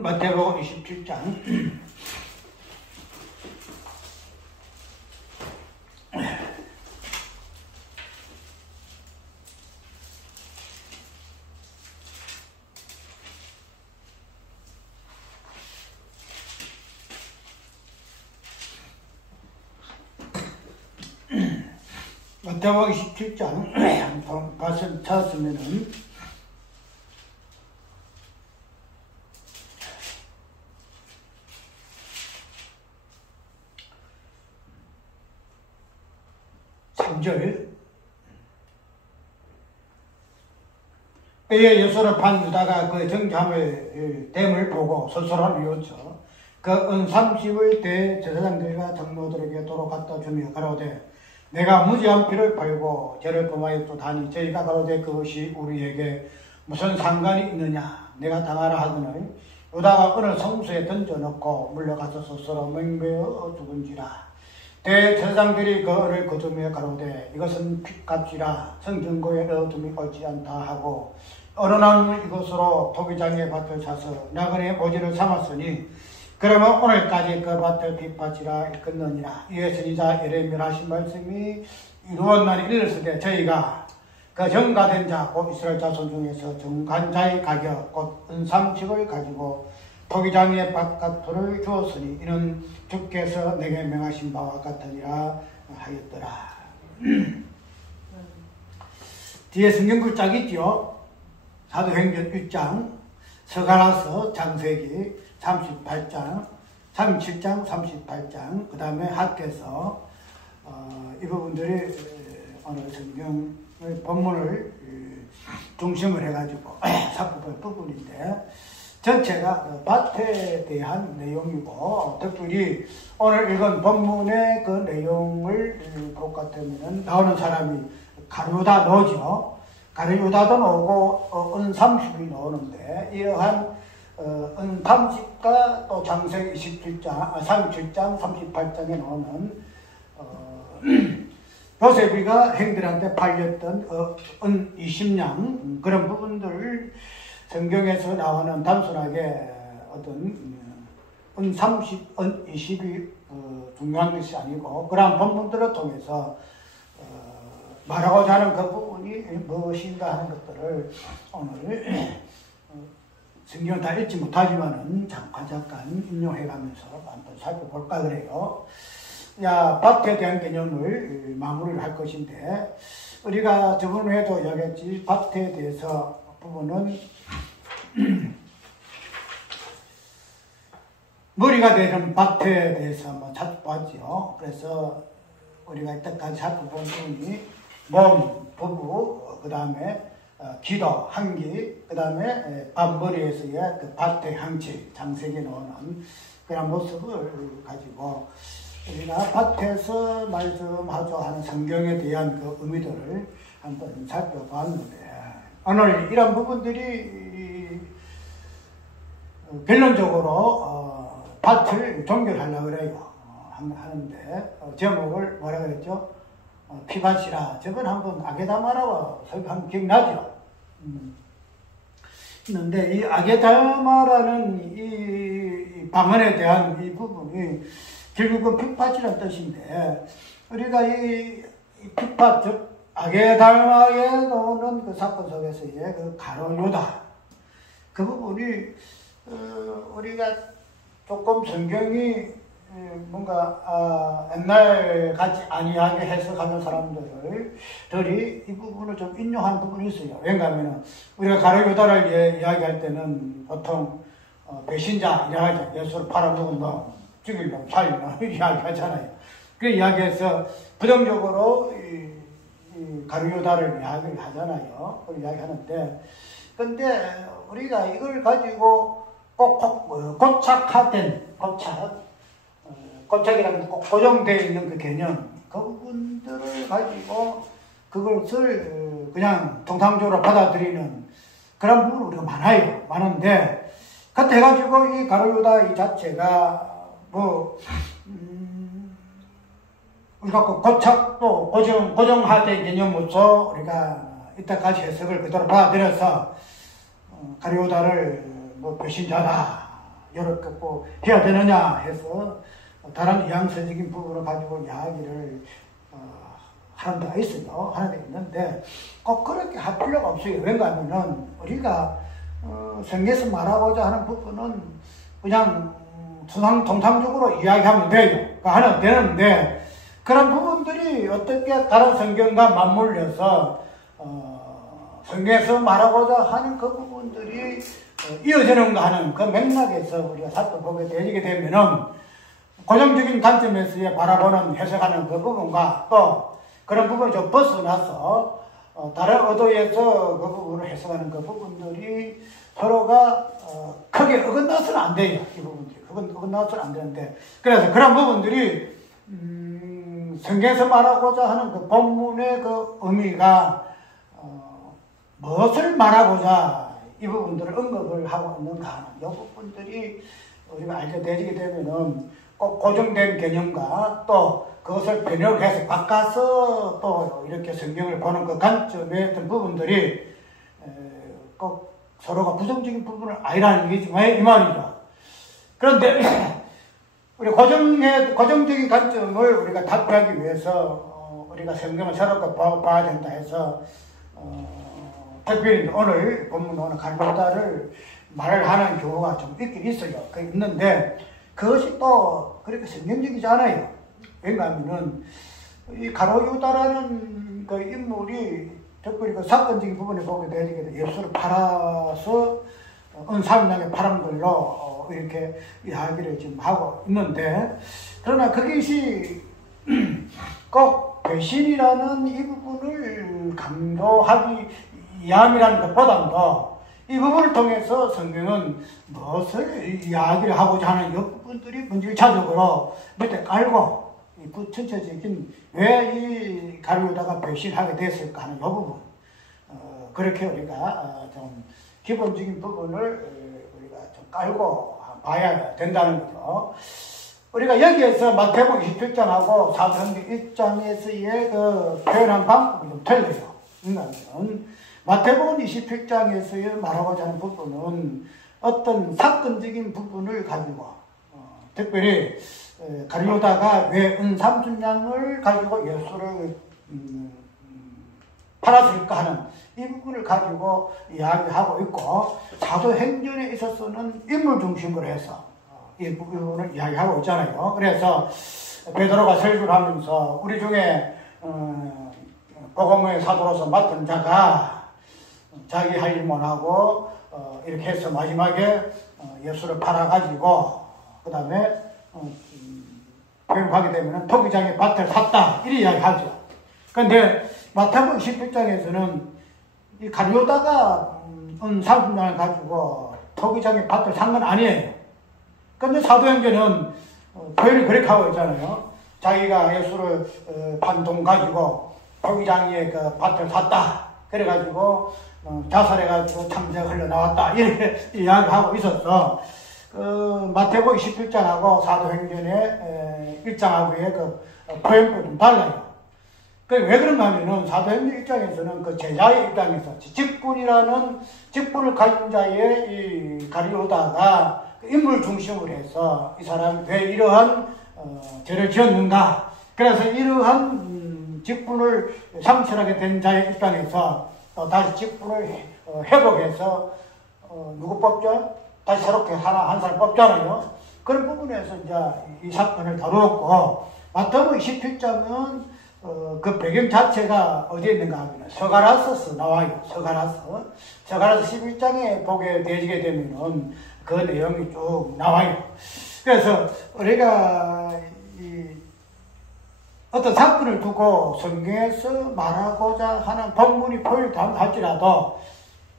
마태복음 27장 마태복음 27장 한번 찾았으면은 3절 때에 예수를 판 유다가 그 정탐의 됨을 보고 솔솔한 위원처 그 은30을 대제사장들과 장로들에게 도로 갖다 주며 가로되 내가 무지한 피를 팔고 죄를 범하였도다니 저희가 가로되 그것이 우리에게 무슨 상관이 있느냐 내가 당하라 하거늘 유다가 은을 성수에 던져넣고 물러가서 스스로 맹매어 죽은지라 대제사장들이 그 은을 거두며 가로되 이것은 핏값이라 성경고에 넣어둠이 옳지 않다 하고 어느 날 이것으로 토기장의 밭을 사서 나그네 모지를 삼았으니 그러면 오늘까지 그 밭을 핏밭이라 일컫느니라. 이에 선지자 예레미야 하신 말씀이 이루었나니 이르시되 저희가 그 정가된 자 곧 이스라엘 자손 중에서 정간 자의 가격 곧 은30을 가지고 토기장의 밭값을 주었으니 이는 주께서 내게 명하신 바와 같으니라 하였더라. 뒤에 성경글짝 있죠. 사도행전 1장 서가라서 장세기 38장 37장 38장 그 다음에 학께서 이 부분들이 오늘 성경의 본문을 중심을 해가지고 살펴볼 부분인데 전체가 밭에 대한 내용이고 특별히 오늘 읽은 본문의 그 내용을 볼 것 같으면 나오는 사람이 가룟유다 너죠. 가룟유다도 나오고 은30이 나오는데 이러한 은30과 또 장세기 27장, 37장, 38장에 나오는 요셉이가 형들한테 팔렸던 은20냥 그런 부분들을 성경에서 나오는 단순하게 어떤 은30, 은20이 중요한 것이 아니고 그러한 본문들을 통해서 말하고자 하는 그 부분이 무엇인가 하는 것들을 오늘 성경은 다 읽지 못하지만은 잠깐 인용해가면서 한번 살펴볼까 그래요. 밭에 대한 개념을 마무리를 할 것인데 우리가 저번에도 이야기했지 밭에 대해서 부분은 머리가 되는 밭에 대해서 한번 살펴봤죠. 그래서 우리가 이때까지 살펴본 부분이 몸, 부부, 그 다음에 기도, 한기, 그 다음에 밭머리에서의 그 밭의 향취, 장색에 나오는 그런 모습을 가지고 우리가 밭에서 말씀하죠 하는 성경에 대한 그 의미들을 한번 살펴봤는데 오늘 이런 부분들이 결론적으로 밭을 종결하려고 그래요. 하는데 제목을 뭐라 그랬죠? 피밭이라. 저건 한번 아게다마라고 설교한 기억나죠? 있는데 이 아게다마라는 이 방언에 대한 이 부분이 결국은 핏밭이라는 뜻인데 우리가 이 핏밭 즉 아게다마에 나오는 그 사건 속에서의 그 가룟유다 그 부분이 우리가 조금 성경이 뭔가 옛날 같이 아니하게 해석하는 사람들이 이 부분을 좀 인용한 부분이 있어요. 왜냐하면 우리가 가룟유다를 이야기할 때는 보통 배신자 이야기하죠. 예수를 팔아먹은 놈, 죽일 놈, 살릴 놈 이야기하잖아요. 그 이야기에서 부정적으로 이 가룟유다를 이야기를 하잖아요. 그 이야기하는데 근데 우리가 이걸 가지고 꼭 고착화된 고착이라는 꼭 고정되어 있는 그 개념, 그 부분들을 가지고 그것을 그냥 통상적으로 받아들이는 그런 부분이 우리가 많은데, 그렇게 해가지고 이 가룟유다 이 자체가 우리가 고착도 고정화된 개념으로서 우리가 이때까지 해석을 그대로 받아들여서 가룟유다를 배신자다 이렇게 뭐 해야 되느냐 해서 다른 이양서적인 부분을 가지고 이야기를 하는 데가 있어요. 하는 데 있는데 꼭 그렇게 할 필요가 없어요. 왠가 하면은 우리가 성경에서 말하고자 하는 부분은 그냥 통상적으로 이야기하면 돼요. 그러니까 하나 되는데 그런 부분들이 어떻게 다른 성경과 맞물려서 성경에서 말하고자 하는 그 부분들이 이어지는가 하는 그 맥락에서 우리가 살펴보게 되게 되면은 고정적인 관점에서 바라보는 해석하는 그 부분과 또 그런 부분을 좀 벗어나서 다른 의도에서 그 부분을 해석하는 그 부분들이 서로가 크게 어긋나서는 안 돼요. 이 부분들이 어긋나서는 안 되는데 그래서 그런 부분들이 성경에서 말하고자 하는 그 본문의 그 의미가 무엇을 말하고자 이 부분들을 언급을 하고 있는가 하는 이 부분들이 우리가 알게 되게 되면은 꼭 고정된 개념과 또 그것을 변형해서 바꿔서 또 이렇게 성경을 보는 그 관점의 어떤 부분들이 꼭 서로가 부정적인 부분은 아니라는 얘기지만 이 말이죠. 그런데 우리 고정적인 관점을 우리가 답변하기 위해서 우리가 성경을 새롭게 봐야 된다 해서 특별히 오늘 본문 오늘 갈보다를 말을 하는 경우가 좀 있긴 있어요. 있는데 그것이 또 그렇게 성경적이지 않아요. 왜냐하면은 이 가룟유다라는 그 인물이 특별히 그 사건적인 부분에 보게 되게 예수를 팔아서 은사명의 바람들로 이렇게 이야기를 지금 하고 있는데 그러나 그것이 꼭 배신이라는 이 부분을 강조하기 위함이라는 것보다도 이 부분을 통해서 성경은 무엇을 이야기를 하고자 하는 이 부분들이 문질차적으로 밑에 깔고 그 전체적인 왜 이 가룟유다가 배신하게 됐을까 하는 이 부분 그렇게 우리가 좀 기본적인 부분을 우리가 좀 깔고 봐야 된다는 거죠. 우리가 여기에서 마태복음 27장하고 사도행전 1장에서의 그 표현한 방법이 좀 틀려요. 그러니까 마태복음 27장에서 말하고자 하는 부분은 어떤 사건적인 부분을 가지고 특별히 가룟유다가 왜 은삼순양을 가지고 예수를 팔았을까 하는 이 부분을 가지고 이야기하고 있고 사도행전에 있어서는 인물 중심으로 해서 이 부분을 이야기하고 있잖아요. 그래서 베드로가 설교를 하면서 우리 중에 복음의 사도로서 맡은 자가 자기 할 일 못하고 이렇게 해서 마지막에 예수를 팔아가지고 그 다음에 교육하게 되면 토기장의 밭을 샀다 이렇게 이야기하죠. 그런데 마태복음 17장에서는 이 가룟유다가 은사순양을 가지고 토기장의 밭을 산 건 아니에요. 그런데 사도행전은 표현을 그렇게 하고 있잖아요. 자기가 예수를 판 돈 가지고 토기장의 그 밭을 샀다. 그래가지고 자살해가지고 참새가 흘러나왔다 이렇게 이야기하고 있었어. 마태복음 17장하고 사도행전의 1장하고의 그 표현도 좀 달라요. 왜 그런가 하면은 사도행전 1장에서는 그 제자의 입장에서 직분을 가진 자의 이 가룟유다가 인물 중심으로 해서 이 사람이 왜 이러한 죄를 지었는가. 그래서 이러한 직분을 상실하게 된 자의 입장에서 또 다시 직분을 회복해서 누구 뽑죠? 다시 새롭게 한 사람 뽑잖아요. 그런 부분에서 이제 이 사건을 다루었고 마태복음 27장은 그 배경 자체가 어디에 있는가 하면 서가라서서 나와요. 서가라서 11장에 보게 되게 되면은 그 내용이 쭉 나와요. 그래서 우리가 어떤 사건을 두고 성경에서 말하고자 하는 본문이 표현을 할지라도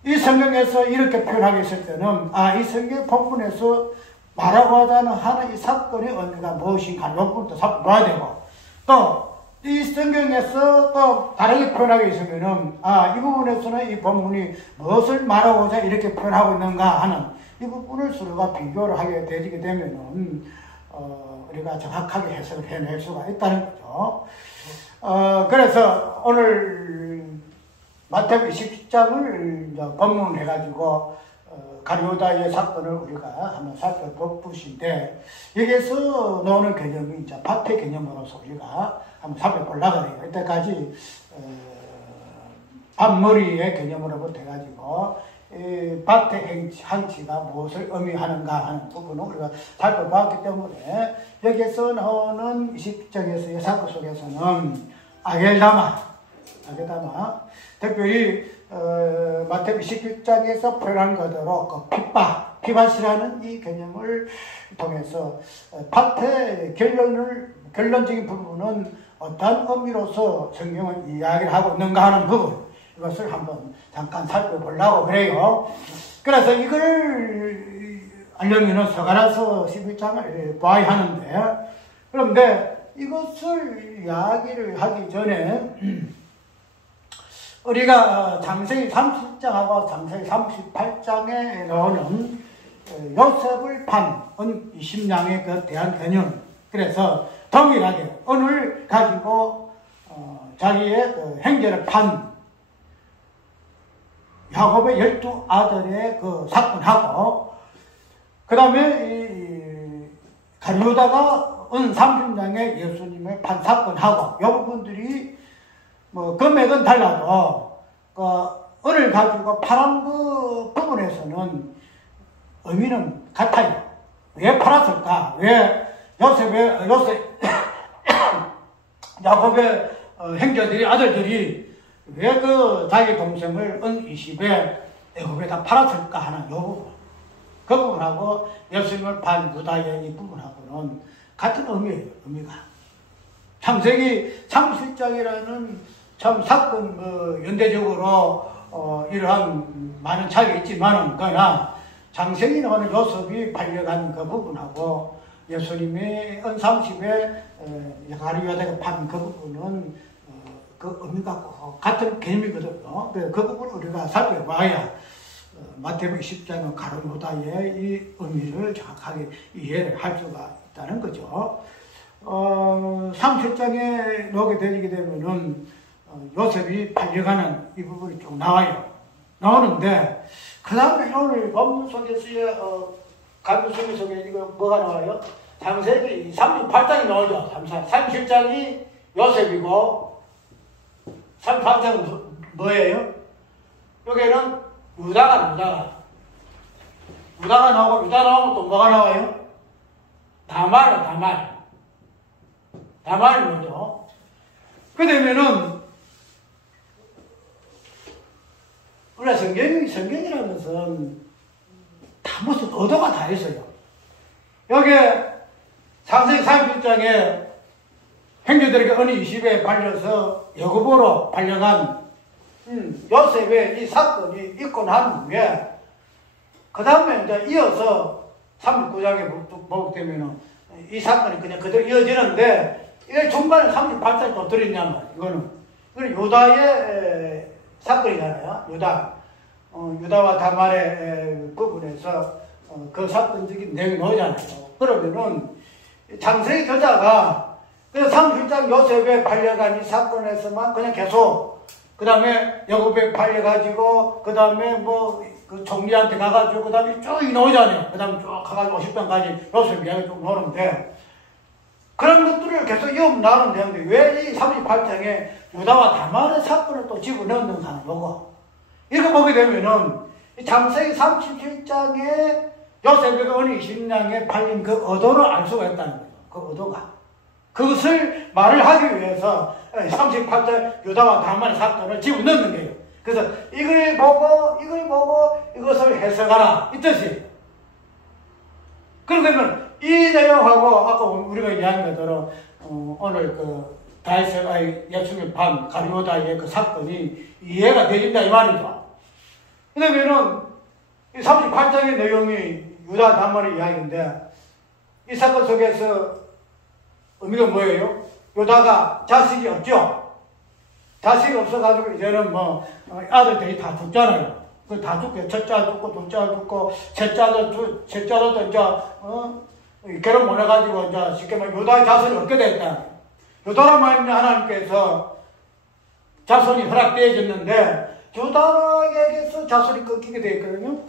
이 성경에서 이렇게 표현하게 있을 때는 이 성경 본문에서 말하고자 하는 이 사건의 의미가 무엇인가 이 부분도 살펴봐야 되고 또 이 성경에서 또 다르게 표현하게 있으면은 이 부분에서는 이 본문이 무엇을 말하고자 이렇게 표현하고 있는가 하는 이 부분을 서로가 비교를 하게 되게 되면은 우리가 정확하게 해석을 해낼 수가 있다는 거죠. 그래서 오늘 마태복음 20장을 본문을 해가지고 가룟유다의 사건을 우리가 한번 살펴볼 것인데, 여기에서 나오는 개념이 이제 밭의 개념으로서 우리가 한번 살펴보려고 해요. 이때까지 밭머리의 개념으로부터 해가지고 밭의 한치가 무엇을 의미하는가 하는 부분을 우리가 살펴봤기 때문에, 여기에서 나오는 20장에서의 사건 속에서는 아겔다마, 특별히 마태복음 21장에서 표현한 것대로 그 핍밭이라는 이 개념을 통해서 밭의 결론적인 부분은 어떤 의미로서 성경은 이야기를 하고 있는가 하는 부분, 이것을 한번 잠깐 살펴보려고 그래요. 그래서 이걸 알려면은 서가라서 11장을 봐야 하는데, 그런데 이것을 이야기를 하기 전에 우리가 장세기 30장하고 장세기 38장에 나오는 요셉을 판 은 20냥에 그 대한 개념, 그래서 동일하게 은을 가지고 자기의 그 형제를 판 야곱의 12아들의 그 사건하고, 그 다음에 가룟유다가 은 30냥에 예수님의 판 사건하고, 이 부분들이 뭐 금액은 달라도 그 은을 가지고 팔은 그 부분에서는 의미는 같아요. 왜 팔았을까? 왜 야곱의 형제들이, 아들들이 왜 그 자기 동생을 은 20에 애굽에다 팔았을까 하는 요 부분, 그 부분하고 예수님을 판 유다의 이 부분하고는 같은 의미예요. 의미가 창세기 37장이라는 참 사건 연대적으로 이러한 많은 차이가 있지만은, 그러나 장세기 나오는 요셉이 팔려간 그 부분하고 예수님이 은 30에 가룟유다가 판 그 부분은 그 의미가 같은 개념이거든요. 그 부분을 우리가 살펴봐야 마태복음 20장은 가룟유다의 이 의미를 정확하게 이해를 할 수가 있다는 거죠. 37장에 나오게 되게 되면은 요셉이 팔려가는 이 부분이 쭉 나오는데, 그 다음에 오늘 본문 속에서의 가룟 속에 이거 뭐가 나와요? 창세기 38장이 나오죠. 37장이 요셉이고 38장은 뭐예요? 여기는 유다가 나오고, 유다 나오면 또 뭐가 나와요? 다말이 뭐죠? 그 되면은 우리가 성경이라는 것은 다 무슨 의도가 다 있어요. 여기 창세기 31장에 형제들에게 어느 20에 팔려서 여고보로 팔려간 요셉의 이 사건이 있고 난 후에, 그 다음에 이제 이어서 39장에 보게 되면은 이 사건이 그냥 그대로 이어지는데, 이게 중간에 38장이 또 들었냐면, 이거는 유다의 사건이잖아요. 유다와 다말의 부분에서 그 사건적인 내용이 나오잖아요. 그러면은 창세기 저자가 그 37장 요셉에 팔려간 이 사건에서만 그냥 계속, 그 다음에 야곱에 팔려가지고, 그 다음에 그 총리한테 가가지고, 그 다음에 쭉 나오잖아요. 그 다음에 쭉 가가지고 50장까지 요셉 이야기 쭉 나오는데, 그런 것들을 계속 이어나가는 내용인데, 왜 이 38장에 유다와 다말의 사건을 또 집어넣는 하는 요거, 이거 보게 되면은 창세기 37장에 요셉에게 어느 20냥에 팔린 그 의도를 알 수가 있다는 거예요. 그 의도가. 그것을 말을 하기 위해서 38장 유다와 다말의 사건을 집어넣는 거예요. 그래서 이걸 보고 이것을 해석하라, 이 뜻이에요. 그러면 이 내용하고 아까 우리가 이야기한 것대로 오늘 그 다윗의 예수님의 반 가룟유다의 그 사건이 이해가 되진다 이 말이죠. 그러면은 이 38장의 내용이 유다 다말의 이야기인데, 이 사건 속에서 의미가 뭐예요? 유다가 자식이 없죠. 자식이 없어가지고 이제는 아들들이 다 죽잖아요. 그 다 죽고, 첫째 아들 죽고, 둘째 아들 죽고, 셋째 아들도 이제 결혼 못 해가지고 이제 쉽게 말하면 유다의 자손이 없게 됐다. 유다라 말하면 하나님께서 자손이 허락되어졌는데 유다에게서 자손이 끊기게 되어 있거든요.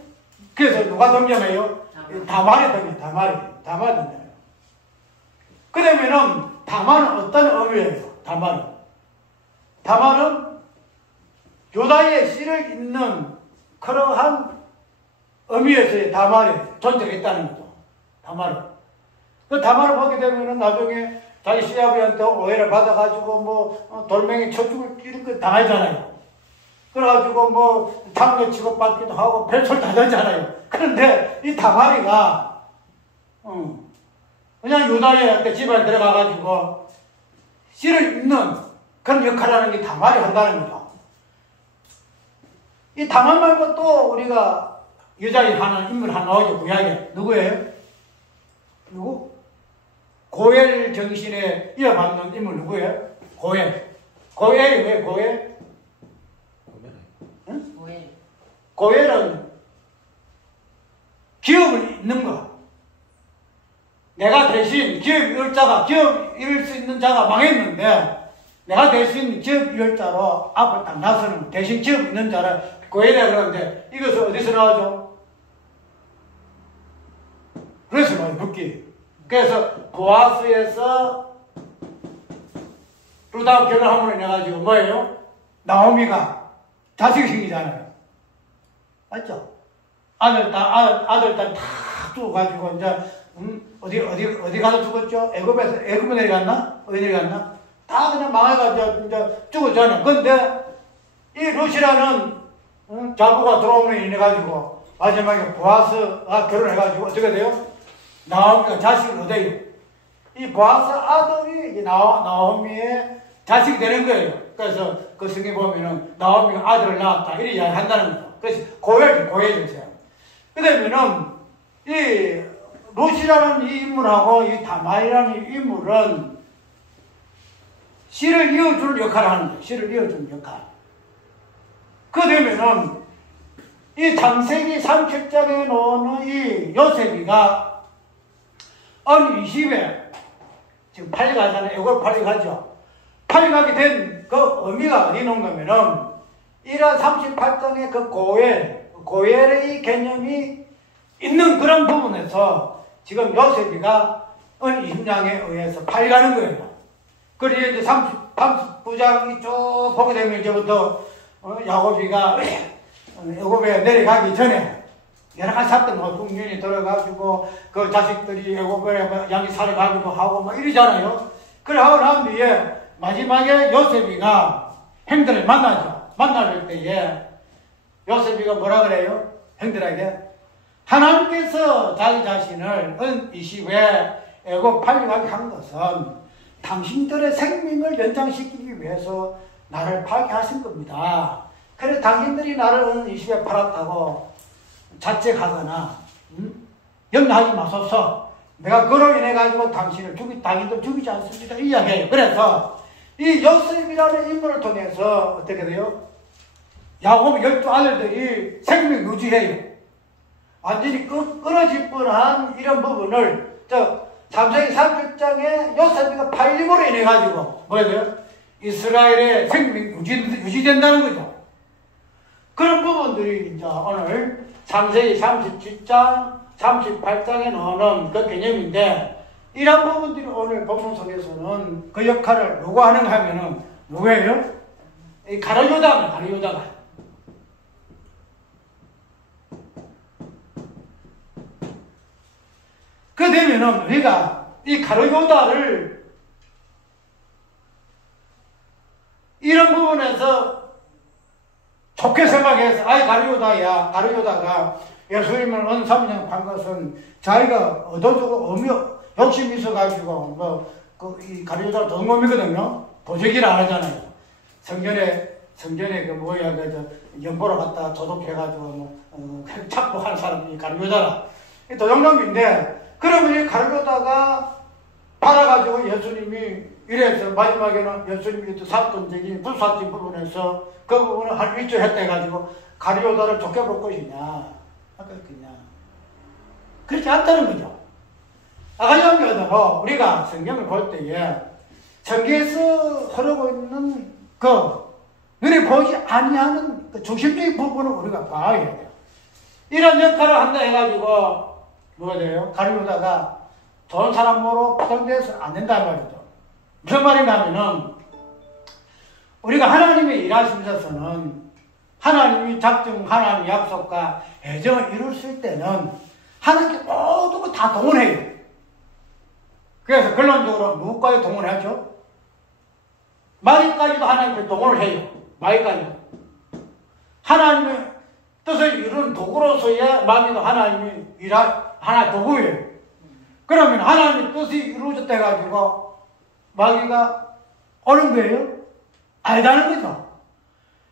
그래서 누가 덤벼매요? 다말이 덤벼요. 다말이 덤벼요. 그러면은 다말은 어떤 의미예요? 다말은 유다의 씨를 잇는 그러한 의미에서의 다말이 존재가 있다는 거죠. 다말은. 그 다말을 보게 되면은 나중에 자기 시아버지한테 오해를 받아가지고 뭐 돌멩이 쳐 죽을 이런 거 당하잖아요. 그래가지고 뭐 장교 취급받기도 하고 별소리 다 하잖아요. 그런데 이 다말이가 그냥 유다의 집안에 들어가가지고 씨를 잇는 그런 역할을 하는 게 다말이 한다는 거죠. 이 다말 말고 또 우리가 여자인 하나 인물 하나 나오죠. 구약에 누구예요? 누구? 고엘 정신에 이어받는 인물 누구예요? 고엘. 고엘이 왜 고엘? 응? 고엘은 기업을 잇는 거. 내가 대신 기업 이룰 수 있는 자가 망했는데 내가 대신 기업 이룰 자로 앞을 딱 나서는 대신 기업 있는 자를 고엘이라 그러는데 이것은 어디서 나오죠? 그래서 나와요. 룻기. 그래서 보아스에서 룻하고 결혼함으로 인해가지고 뭐예요? 나오미가 자식이 생기잖아요. 맞죠? 아들 딸 다 죽어가지고 이제 어디 가서 죽었죠? 애굽에 내려갔나? 어디 내려갔나? 다 그냥 망해가지고 이제 죽었잖아요. 근데 이 룻이라는 자부가 들어오면 인해가지고 마지막에 보아스가 결혼해가지고 어떻게 돼요? 나오미가 자식을 얻어요. 이 보아스 아들이 나오미의 자식이 되는 거예요. 그래서 그 성경에 보면은 나오미가 아들을 낳았다 이렇게 이야기한다는 거죠. 그래서 고해졌어요. 그러면은 이 룻이라는 이 인물하고 이 다말이라는 이 인물은 씨를 이어주는 역할을 하는 거예요. 씨를 이어주는 역할. 그 되면은 이 창세기 37장에 나오는 이 요셉이가 어느 20에 지금 팔리 가잖아요. 애굽 팔리 가죠. 팔리 가게 된 그 의미가 어디 있는 거면은 1화 38장의 그 고엘의 이 개념이 있는 그런 부분에서 지금 요셉이가 어느 20장에 의해서 팔리 가는 거예요. 그리고 이제 39장이 쭉 보게 되면 이제부터 야곱이가 애굽에 내려가기 전에 여러 가지 사건, 국민이 들어가지고 그 자식들이 애굽에 양이 살아가기도 하고 막 이러잖아요. 그래 하고 난 뒤에 마지막에 요셉이가 형들을 만나죠. 만날 때에 요셉이가 뭐라 그래요? 형들에게 하나님께서 자기 자신을 은 20에 애굽 팔려가게 한 것은 당신들의 생명을 연장시키기 위해서 나를 팔게 하신 겁니다. 그래 당신들이 나를 은 20에 팔았다고 자책하거나 염려하지 마소서. 내가 그로 인해 가지고 당신들 죽이지 않습니다. 이 이야기예요. 그래서 이 요셉이라는 인물을 통해서 어떻게 돼요? 야곱 12아들들이 생명 유지해요. 완전히 끊어질 뻔한 이런 부분을 창세기 30장에 요셉이가 팔림으로 인해 가지고 뭐야 돼요? 이스라엘의 생명 유지된다는 거죠. 그런 부분들이 이제 오늘 창세기 37장, 38장에 나오는 그 개념인데, 이런 부분들이 오늘 본문 속에서는 그 역할을 누가 하는가 하면은, 누구예요? 이 가룟유다가. 그 되면은 우리가 이 가룟유다를 이런 부분에서 좋게 생각해서 가룟유다가 예수님을 은 3년 판 것은 자기가 얻어주고 욕심이 있어가지고 이 가룟유다를 더 놈이거든요. 도적이라 안 하잖아요. 성전에 연보로 갖다 도둑해가지고 착복하는 사람이 가룟유다라. 도둑놈인데, 그러면 이 가룟유다가 팔아가지고 예수님이 이래서 마지막에는 예수님이 사건적인 불사진 부분에서 그 부분을 한 위조했다 해가지고 가룟유다를 쫓겨볼 것이냐, 그냥 그렇지 않다는 거죠. 아까 연결도 우리가 성경을 볼 때에 성경에서 흐르고 있는 그 눈에 보이지 아니하는 그 중심적인 부분을 우리가 봐야 돼요. 이런 역할을 한다 해가지고 뭐가 돼요? 가리우다가 좋은 사람으로 포장돼서 안 된다는 말이죠. 무슨 말인가 하면은 우리가 하나님의 일하시면서는 하나님이 작정, 하나님의 약속과 애정을 이룰 수 있을 때는 하나님께 모든 거 다 동원해요. 그래서 결론적으로 누구까지 동원하죠? 마귀까지도 하나님께 동원을 해요. 마귀까지. 하나님의 뜻을 이루는 도구로서야 마귀도 하나님이 하나의 도구예요. 그러면 하나님의 뜻이 이루어졌다 해가지고 마귀가 오는 거예요? 아니다는 거죠.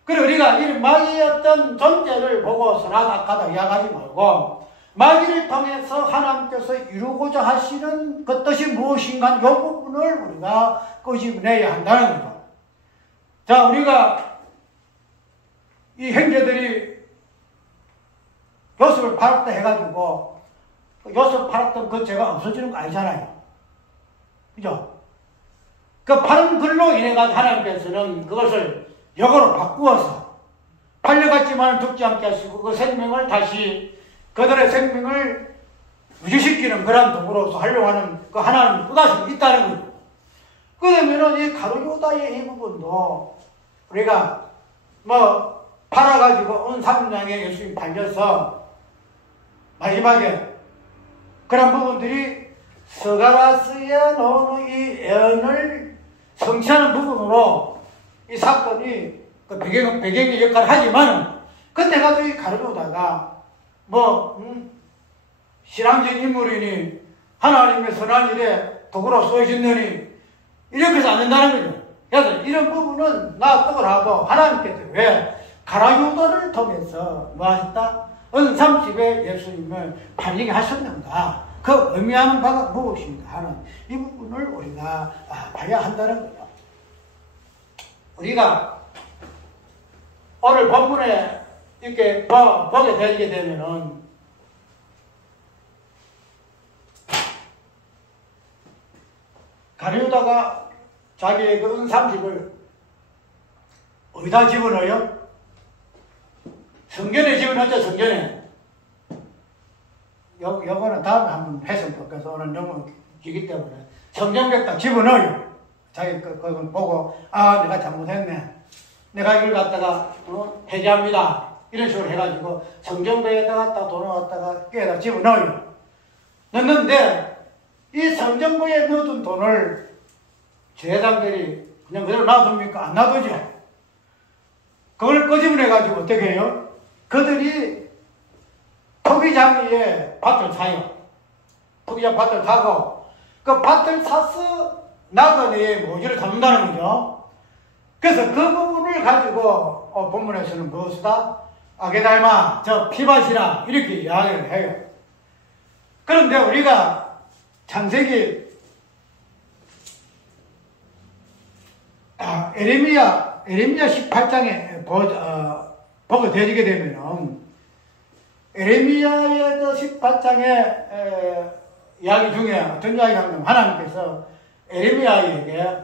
그리고 우리가 이 마귀의 어떤 존재를 보고서나 아까도 이야기하지 말고 마귀를 통해서 하나님께서 이루고자 하시는 그 뜻이 무엇인가 이 부분을 우리가 끄집어내야 한다는 거죠. 자, 우리가 이 형제들이 요셉을 팔았다 해가지고 요셉 팔았던 그 죄가 없어지는 거 아니잖아요. 그죠? 그 파는 글로 인해가지고 하나님께서는 그것을 역으로 바꾸어서 팔려갔지만 죽지 않게 하시고 그 생명을 다시 그들의 생명을 유지시키는 그런 도구로서 활용하는 그 하나님의 뜻이 있다는 거죠. 그러면은 이 가룟유다의 이 부분도 우리가 뭐 팔아가지고 온 3장에 예수님 팔려서 마지막에 그런 부분들이 스가랴서에 나오는 이 예언을 성취하는 부분으로 이 사건이 그 배경의 역할을 하지만 그때 가서 이 가룟유다가 신앙적인 인물이니 하나님의 선한 일에 도구로 쓰여졌느니 이렇게 해서 안 된다는 거죠. 그래서 이런 부분은 놔두고라도 하나님께서 왜 가룟유다를 통해서 뭐 하셨다? 은30에 예수님을 팔리게 하셨는가? 그 의미하는 바가 무엇인가 하는 이 부분을 우리가 봐야 한다는 거죠. 우리가 오늘 본문에 이렇게 보게 되게 되면은 가룟유다가 자기의 그 은30을 어디다 집어넣어요? 성전에 집어넣었죠, 성전에. 요거는 다음에 한번 해서 볼게요. 오늘 너무 기기 때문에. 성전벽에다 집어넣어요. 자기 그거 보고, 아, 내가 잘못했네. 내가 이걸 갖다가, 폐지합니다. 이런 식으로 해가지고, 성전벽에다가 딱 돈을 갖다가 깨에다 집어넣어요. 넣는데, 이 성전벽에 넣어둔 돈을 제사장들이 그냥 그대로 놔둡니까? 안 놔두죠. 그걸 끄집어내가지고 어떻게 해요? 그들이 토기장이에 밭을 사요. 토기장 밭을 사고 그 밭을 사서 나그네의 모지를 담는다는 거죠. 그래서 그 부분을 가지고 본문에서는 무엇이다? 아게달마 저 피밭이라 이렇게 이야기를 해요. 그런데 우리가 창세기 에레미야 18장에 보게 되게 되면은 에레미야의 18장의 이야기 중에 어떤 이야기가 하면 하나님께서 에레미야에게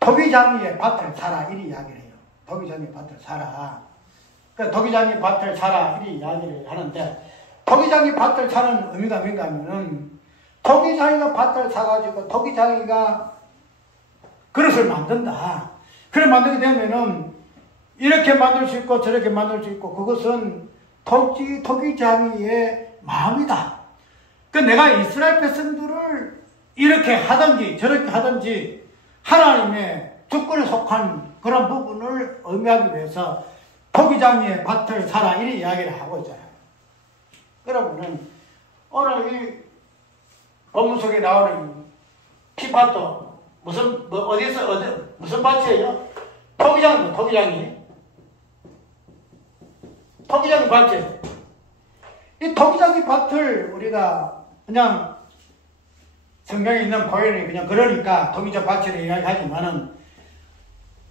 토기장이의 밭을 사라 이리 이야기를 해요. 토기장이의 밭을 사라. 그 토기장이의 밭을 사라 이리 이야기를 하는데 토기장이 밭을 사는 의미가 뭔가 하면은 토기장이가 밭을 사가지고 토기장이가 그릇을 만든다. 그걸 만들게 되면은 이렇게 만들 수 있고 저렇게 만들 수 있고 그것은 토기장이의 마음이다. 그 내가 이스라엘 백성들을 이렇게 하든지 저렇게 하든지 하나님의 주권에 속한 그런 부분을 의미하기 위해서 토기장이의 밭을 사라 이런 이야기를 하고 있잖아요. 여러분은 오늘 이 본문 속에 나오는 피밭도 무슨 무슨 밭이에요? 토기장이 밭이에요. 이 토기장이 밭을 우리가 그냥 성경에 있는 표현이 그냥 그러니까 토기장 밭이라고 이야기하지만은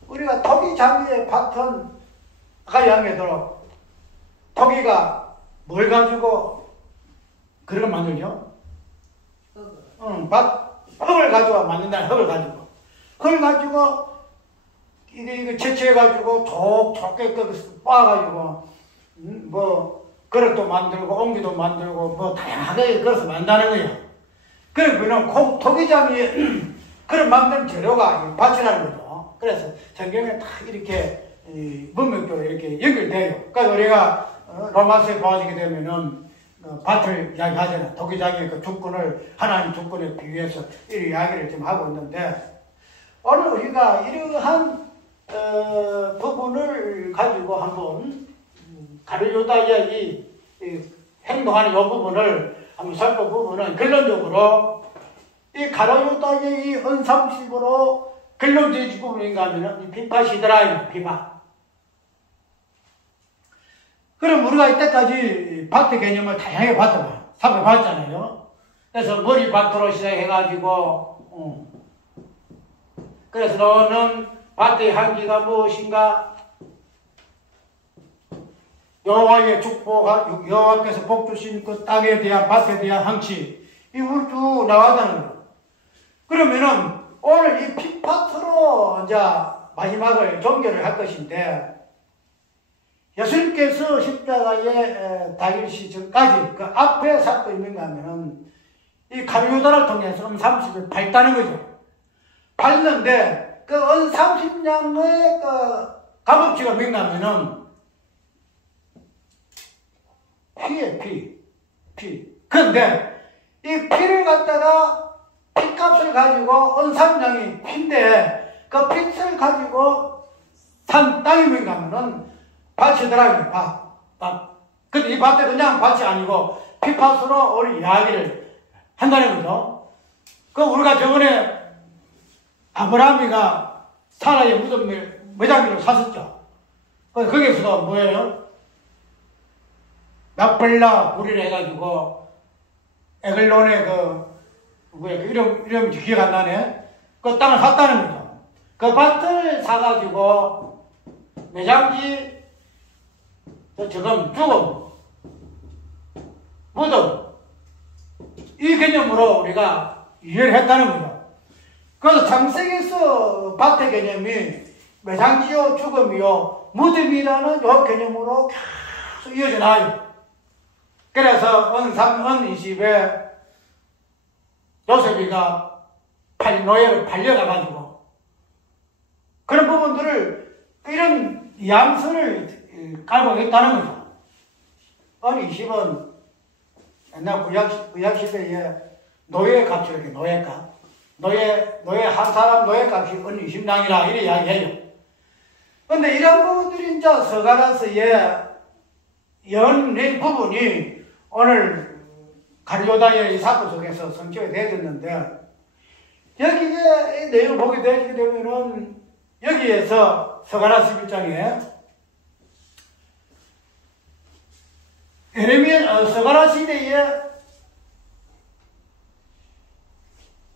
우리가 토기장의 밭은 아까 이야기했도록 토기가 뭘 가지고 그런 걸 만들죠? 흙을 가지고 만든다는 흙을 가지고 이거 채취해가지고 촉촉하게 빻아가지고 그릇도 만들고 옹기도 만들고 뭐 다양하게 그릇을 만드는 거야. 그러면 토기장이 그릇 만드는 재료가 밭이라는 거죠. 그래서 성경에 다 이렇게 문맥적으로 이렇게 연결돼요. 그러니까 우리가 로마서에 보아지게 되면은 밭을 이야기하잖아요. 토기장의 그 주권을 하나님 주권에 비유해서 이 이야기를 지금 하고 있는데, 오늘 우리가 이러한 부분을 가지고 한번 가룟유다의 이 행동하는 이 부분을 한번 살펴보면, 결론적으로 이 가룟유다의 이 언삼십으로 결론적인 부분인가 하면 이 비파시더라, 비파. 그럼 우리가 이때까지 밭의 개념을 다양하게 살펴봤잖아요. 그래서 머리밭으로 시작해가지고, 그래서 너는 밭의 향기가 무엇인가? 여호와의 축복, 여호와께서 복 주신 그 땅에 대한 밭에 대한 향취, 이걸 쭉 나왔다는 거예요. 그러면은 오늘 이 핏밭으로 이제 마지막을 종결을 할 것인데, 예수님께서 십자가에 달리시 전까지 그 앞에 사건이 있는가 하면은 이 가룟유다를 통해서 은30을 밟다는 거죠. 밟는데 그 은30냥의 그 값어치가 뭔가 하면은 피에 피. 그런데 이 피를 갖다가 피값을 가지고 은30냥이 피인데 그 핏을 가지고 산 땅이 뭔가 하면은 밭이더라고요, 밭. 근데 이 밭에 그냥 밭이 아니고 핏밭으로 우리 이야기를 한다는 거죠. 그 우리가 저번에 아브라함이가 사라의 무덤을 매장기로 샀었죠. 거기에서도 뭐예요? 막벨라 불이를 해가지고 에글론의 이름 기억 안 나네. 그 땅을 샀다는 거죠. 그 밭을 사가지고 매장기, 지금 죽음, 무덤, 이 개념으로 우리가 이해를 했다는 거죠. 그래서 창세기에서 밭의 개념이 매장지요, 죽음이요, 무덤이라는 요 개념으로 계속 이어져 나와요. 그래서 은20에 요셉이가 노예를 팔려가가지고 그런 부분들을 이런 양선을 깔고 있다는 거죠. 은20은 옛날 구약시대에 노예 값이 이렇게 노예값. 노예 한 사람 노예 값이 은20냥이라 이렇게 이야기해요. 근데 이런 부분들이 이제 서가라서의 연린 부분이 오늘 가룟유다의 이 사건 속에서 성취가 되어졌는데, 여기에 이 내용을 보게 되면은 여기에서 서가라 11장에 서가라 시대에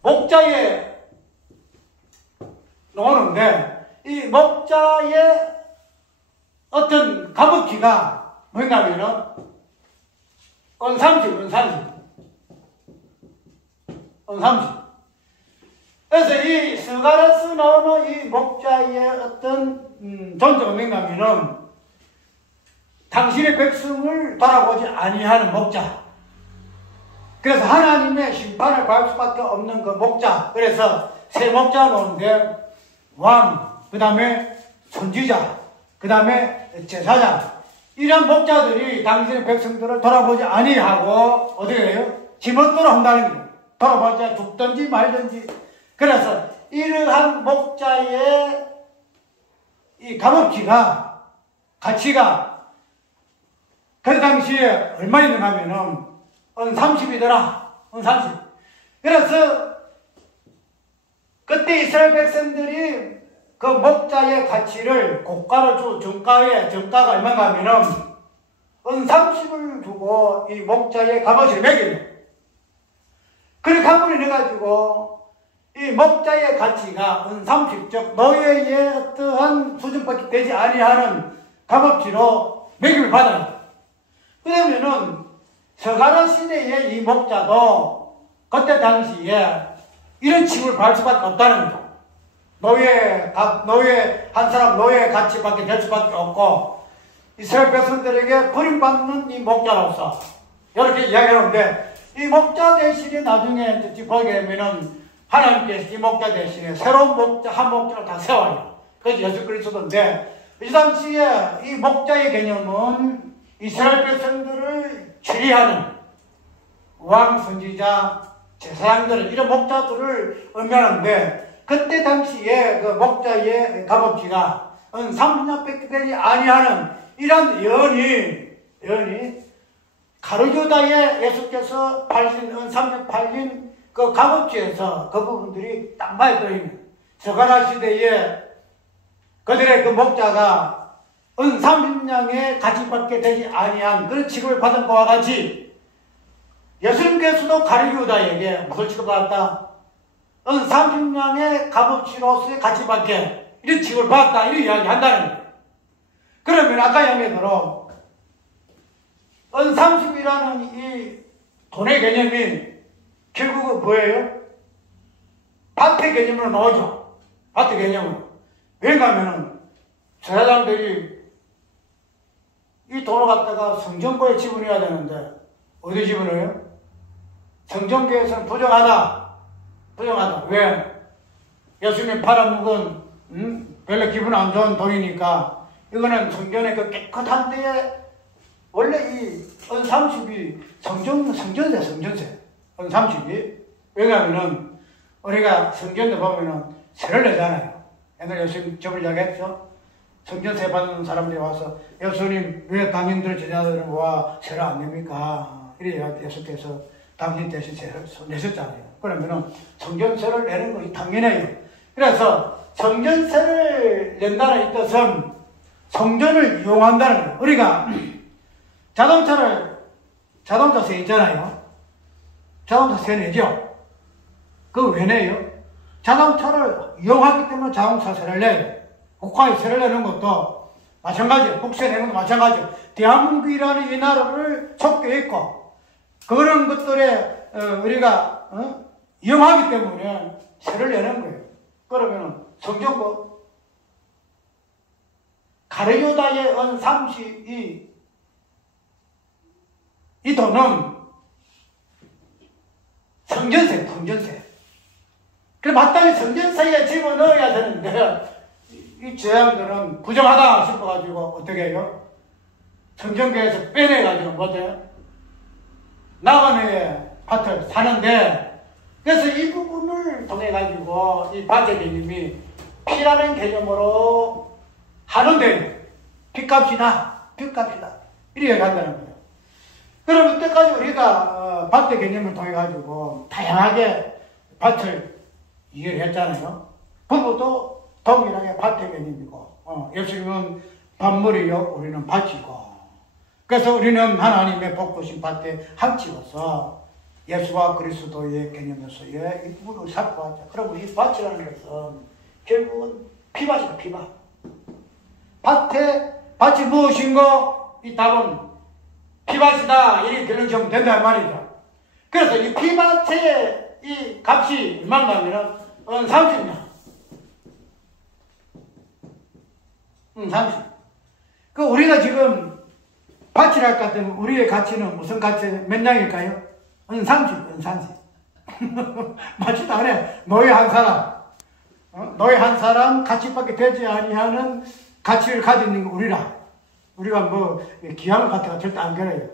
목자에 나오는데, 이 목자의 어떤 값어치가 뭔가 하면은 은30. 그래서 이 서가라서 나오는 이 목자의 어떤 존재가 뭔가 하면은 당신의 백성을 돌아보지 아니하는 목자. 그래서 하나님의 심판을 받을 수밖에 없는 그 목자. 그래서 세 목자 나오는데, 왕, 그 다음에 선지자, 그 다음에 제사장. 이런 목자들이 당신의 백성들을 돌아보지 아니하고 어떻게 해요? 지멋대로 한다는 거예요. 돌아보자 죽든지 말든지. 그래서 이러한 목자의 이 값어치가, 가치가 그 당시에 얼마 있는가 하면은 은30이더라. 은30. 그래서 그때 이스라엘 백성들이 그 목자의 가치를 고가를 주고 정가가 얼마인가 하면은 은30을 주고 이 목자의 값어치를 매겨요. 그렇게 한번에 내가지고 이 목자의 가치가 은30, 즉 노예의 어떠한 수준밖에 되지 아니하는 값어치로 매김을 받아요. 그러면은 서가라 시대의 이 목자도 그때 당시에 이런 취급을 받을 수밖에 없다는 거죠. 노예 한 사람 노예 가치밖에 될 수밖에 없고, 이스라엘 백성들에게 버림받는 이 목자로서 이렇게 이야기하는데, 이 목자 대신에 나중에 보게 되면은 하나님께서 이 목자 대신에 새로운 목자, 한 목자를 다 세워요. 그것이 예수 그리스도인데, 이 당시에 이 목자의 개념은 이스라엘 백성들을 치리하는 왕, 선지자, 제사장들, 이런 목자들을 의미하는데, 그때 당시에 그 목자의 값어치가 30냥밖에 되지 아니하는 이런 예언이 가룟유다에 예수께서 팔신 30팔린 그 값어치에서 그 부분들이 딱 맞아있는 서가라 시대에 그들의 그 목자가 30냥의 가치밖에 되지 아니한 그런 취급을 받은 것과 같이 예수님께서도 가룟유다에게 무슨 취급을 받았다? 30냥의 값어치로서의 가치밖에 이런 취급을 받았다, 이런 이야기 한다는 거예요. 그러면 아까 이야기대로 30이라는 이 돈의 개념이 결국은 뭐예요? 밭의 개념으로 나오죠. 밭의 개념으로. 왜냐하면 제사장들이 이 돈을 갖다가 성전고에 지분해야 되는데 어디 지분해요? 성전교에서는 부정하다. 왜? 예수님 팔아먹은 별로 기분 안 좋은 돈이니까 이거는 성전의 그 깨끗한 데에 원래 이 은30이 성전세. 은30이. 왜냐하면은 우리가 성전에 보면은 세를 내잖아요. 옛날에 예수님 저번에 이야기했죠. 성전세 받는 사람들이 와서 예수님 왜 당신들 제자들은 와 세를 안 냅니까? 이래 예수께서 당신 대신 세를 내셨잖아요. 그러면은 성전세를 내는 것이 당연해요. 그래서 성전세를 낸다는 이 뜻은 성전을 이용한다는 거예요. 우리가 자동차세 있잖아요. 자동차세 내죠. 그거 왜 내요? 자동차를 이용하기 때문에 자동차세를 내요. 국가에 세를 내는 것도 마찬가지예요. 국세 내는 것도 마찬가지예요. 대한민국이라는 이 나라를 속해 있고 그런 것들에 우리가 이용하기 때문에 세를 내는 거예요. 그러면 성전고 가룟유다의 은30이 이 돈은 성전세. 그래 마땅히 성전세에 집어넣어야 되는데 이 제왕들은 부정하다 싶어가지고 어떻게 해요? 성전교에서 빼내가지고 뭐돼요? 나가는 밭을 사는데, 그래서 이 부분을 통해 가지고 이 밭의 개념이 피라는 개념으로 하는데 빚값이다 이렇게 간다는 거예요. 그럼 그때까지 우리가 밭의 개념을 통해 가지고 다양하게 밭을 이해했잖아요. 부부도 동일하게 밭의 개념이고, 예수님은 밭물이요, 우리는 밭이고. 그래서 우리는 하나님의 복 주신 밭에 함치어서 예수와 그리스도의 개념에서의 이 부분을 살펴봤죠. 그러면 이 밭이라는 것은 결국은 피밭이다, 피밭. 밭이 무엇인고? 이 답은 피밭이다. 이렇게 결론 지으면 된단 말이죠. 그래서 이 피밭의 이 값이 얼마나 하면은 30냥. 30. 그 우리가 지금 밭이랄 것 같으면 우리의 가치는 무슨 가치, 몇 냥일까요? 30. 맞지도 않아요. 노예 한 사람 가치밖에 되지 아니하는 가치를 가지고 있는 게 우리가 뭐 기왕 같은 거 절대 안 그래요.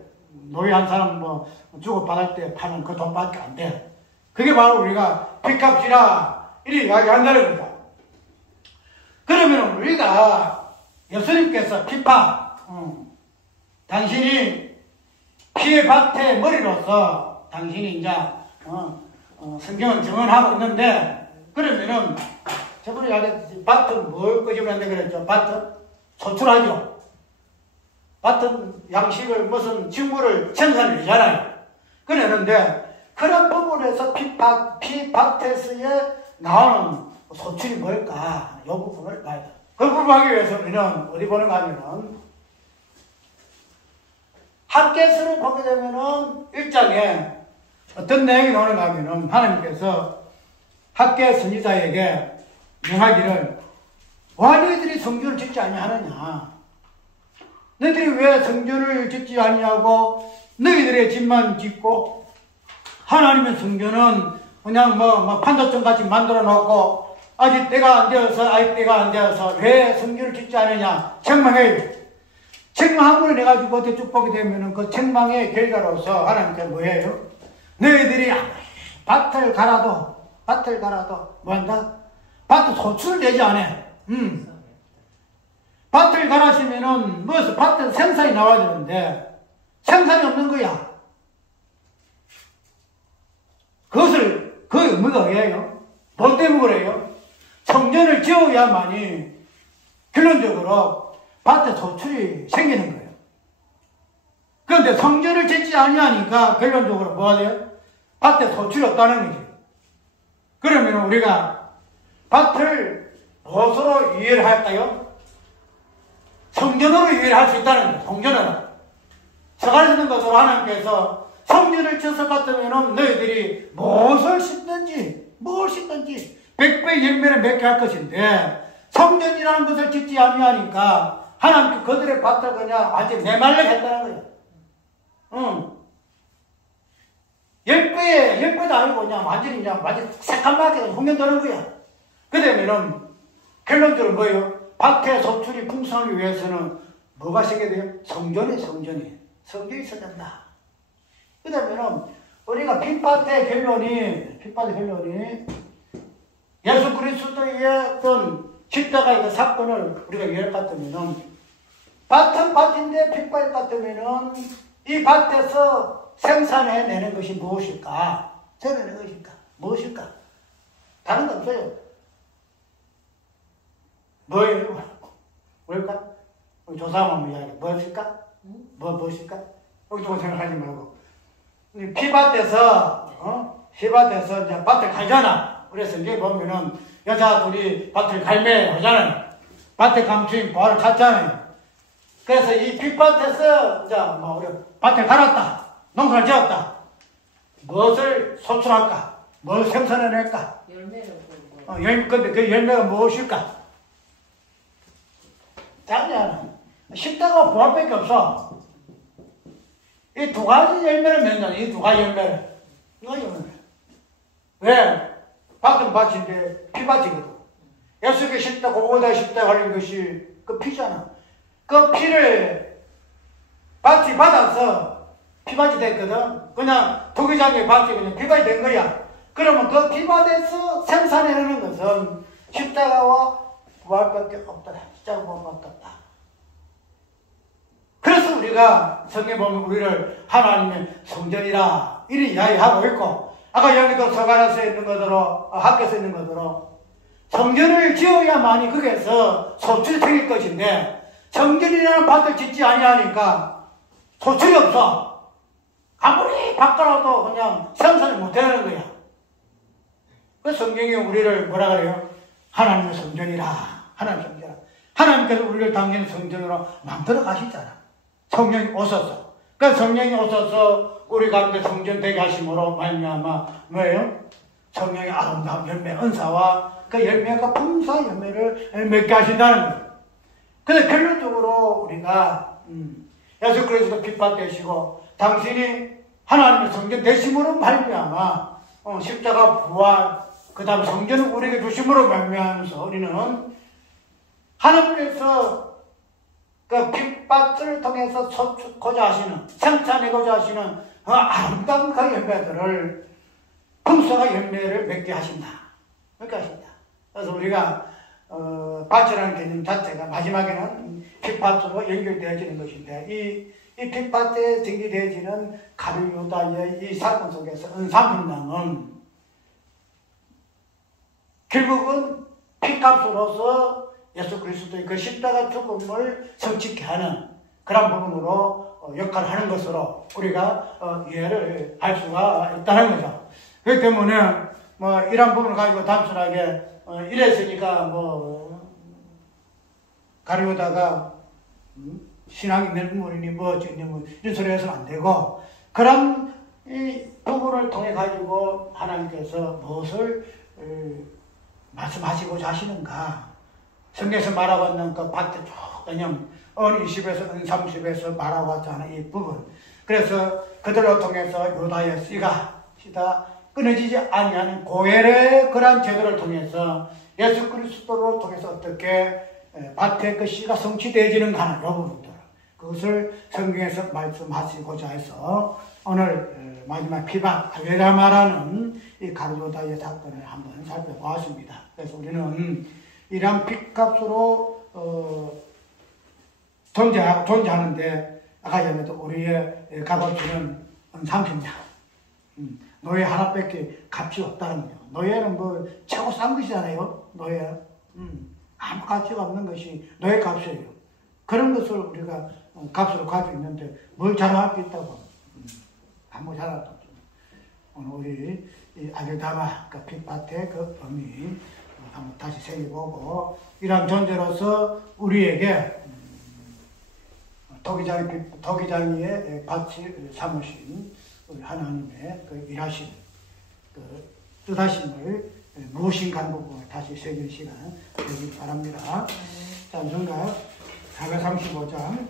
노예 한 사람 뭐 주고받을 때 파는 그 돈밖에 안 돼. 그게 바로 우리가 빚값이라 이렇게 이야기한다는 겁니다. 그러면 우리가 예수님께서 피파, 당신이 피의 밭의 머리로서 당신이 이제 성경은 증언하고 있는데, 그러면은 저번에 이야기했듯이 밭은 뭘 끄집어낸다 그랬죠? 밭은 소출하죠. 밭은 양식을 무슨 직물을 생산하잖아요. 그러는데 그런 부분에서 피밭에서의 나오는 소출이 뭘까? 이 부분을 봐야 돼. 그 부분을 하기 위해서 우리는 어디 보는가 하면은 학개서를 보게 되면은 1장에 어떤 내용이 나오는가 하면은 하나님께서 학개 선지자에게 명하기를 왜 너희들이 성전을 짓지 아니하느냐? 너희들이 왜 성전을 짓지 아니하고 너희들의 집만 짓고 하나님의 성전은 그냥 판도점 같이 만들어 놓고 아직 때가 안 되어서 왜 성전을 짓지 않느냐 책망해요. 책망을 해가지고 어떻게 쭉 보게 되면은 그 책망의 결과로서 하나님께서 뭐예요? 너희들이 밭을 갈아도 뭐한다? 밭에 소출을 내지 않아. 밭을 갈아시면은 밭에 생산이 나와야 되는데 생산이 없는 거야. 그것을 그 의미가 뭐예요? 뭐 때문에 그래요? 성전을 지어야만이 결론적으로 밭에 소출이 생기는 거예요. 그런데 성전을 짓지 아니하니까 결론적으로 뭐가 돼요? 밭에 소출이 없다는 거지. 그러면 우리가 밭을 무엇으로 이해를 할까요? 성전으로 이해를 할 수 있다는 거예요. 성전으로. 서간에 있는 것으로 하나님께서 성전을 지었을 것 같으면 너희들이 무엇을 심든지 백배의 열매를 맺게 할 것인데 성전이라는 것을 짓지 아니하니까 하나님께 그들의 밭을 그냥 완전히 메말르게 했다는 거예요. 10배도 아니고 완전히 새까맣게 홍련되는 거야. 그러면은 결론적으로 뭐예요? 밭의 소출이 풍성하기 위해서는 뭐가 생겨야 돼요? 성전이 있어야 된다. 그러면은 우리가 핏밭의 결론이 예수 그리스도의 어떤 십자가의 그 사건을 우리가 이해할 것 같으면은 밭은 밭인데 핏밭 같으면은 이 밭에서 생산해내는 것이 무엇일까? 무엇일까? 다른 거 없어요. 뭐예요? 뭘까? 조사하면 이야기. 무엇일까? 무엇일까? 좀 생각하지 말고. 피밭에서 이제 밭을 갈잖아. 그래서 이제 보면은 여자 둘이 밭을 갈매 하잖아요. 밭에 감추인 보화를 찾잖아요. 그래서 이 핏밭에서 이제 우리 밭을 갈았다. 농사를 지었다. 무엇을 소출할까? 뭘 생산해낼까? 근데 그 열매가 무엇일까? 작년 십자가 부활밖에 없어. 이 두 가지 열매를 맺는 이 두 가지 열매를. 왜? 밭은 밭인데 피밭이거든. 예수께 십자가 오다 십자가 걸린 것이 그 피잖아. 그 피를 밭이 받아서 피밭이 됐거든. 그냥 토기장의 밭이 그냥 피밭이 된 거야. 그러면 그 피밭에서 생산해내는 것은 십자가와 부활밖에 없더라. 십자가 부활밖에 없다. 그래서 우리가 성경에 보면 우리를 하나님의 성전이라 이리 이야기하고 있고, 아까 여기도 서간에서 있는 것으로, 학교에서 있는 것으로 성전을 지어야만이 거기에서 소출이 생길 것인데 성전이라는 밭을 짓지 아니하니까 소출이 없어. 아무리 바꿔라도 그냥 생산을 못하는 거야. 그 성경이 우리를 뭐라 그래요? 하나님의 성전이라. 하나님께서 우리를 당연히 성전으로 만들어 가시잖아. 성령이 오셔서. 그러니까 성령이 오셔서 우리 가운데 성전 되게 하심으로 말미암아 뭐예요? 성령의 아름다운 열매, 은사와 그 열매가 풍성한 열매를 맺게 하신다는 거예요. 그래서 결론적으로 우리가 예수 그리스도 핏밭 되시고 당신이 하나님의 성전 되심으로 말미암아 십자가 부활 그 다음 성전을 우리에게 주심으로 말미암아서 우리는 하나님께서 그 핏밭을 통해서 소출고자 하시는, 생산하고자 하시는 아름다운 그 열매들을, 풍성한 열매를 맺게 하신다. 그래서 우리가, 밭이라는 개념 자체가 마지막에는 핏밭으로 연결되어지는 것인데, 이 핏밭에 전개되어지는 가룟유다의 이 사건 속에서 은사분당은 결국은 핏값으로서 예수 그리스도의 그 십자가 죽음을 성취케 하는 그런 부분으로 역할을 하는 것으로 우리가 이해를 할 수가 있다는 거죠. 그렇기 때문에 이런 부분을 가지고 단순하게 이랬으니까 가룟유다가 신앙이 멸물이니 이런 소리 해서는 안 되고, 그런 이 부분을 통해 가지고 하나님께서 무엇을 말씀하시고자 하시는가. 성경에서 말하고 있는 그 밭에 쭉 그냥 은 20에서 은 30에서 말하고자 이 부분. 그래서 그들로 통해서 유다의 씨가 끊어지지 아니하는 고혈의 그러한 제도를 통해서 예수 그리스도를 통해서 어떻게 밭에 그 씨가 성취되어지는가 하는 이 부분들, 그것을 성경에서 말씀하시고자 해서 오늘 마지막 피박 아게라마라는 이 가룟유다의 사건을 한번 살펴보았습니다. 그래서 우리는 이러한 핏값으로 존재하는데 아까 전에도 우리의 값어치는 30냥, 노예 하나밖에 값이 없다는 거예요. 노예는 뭐 최고 싼 것이잖아요. 노예. 아무 가치가 없는 것이 노예 값이에요. 그런 것을 우리가 값으로 가지고 있는데 뭘 자랑할 게 있다고? 아무 자랑도 없습니다. 오늘 우리 이 아겔다마 그 핏밭의 그 의미 한번 다시 새겨보고, 이러한 존재로서 우리에게 토기장이의 밭을 삼으신 우리 하나님의 그 일하신 그 뜻하심을 무엇인가 하는 부분을 다시 새길 시간 되길 바랍니다. 자, 우선가 435장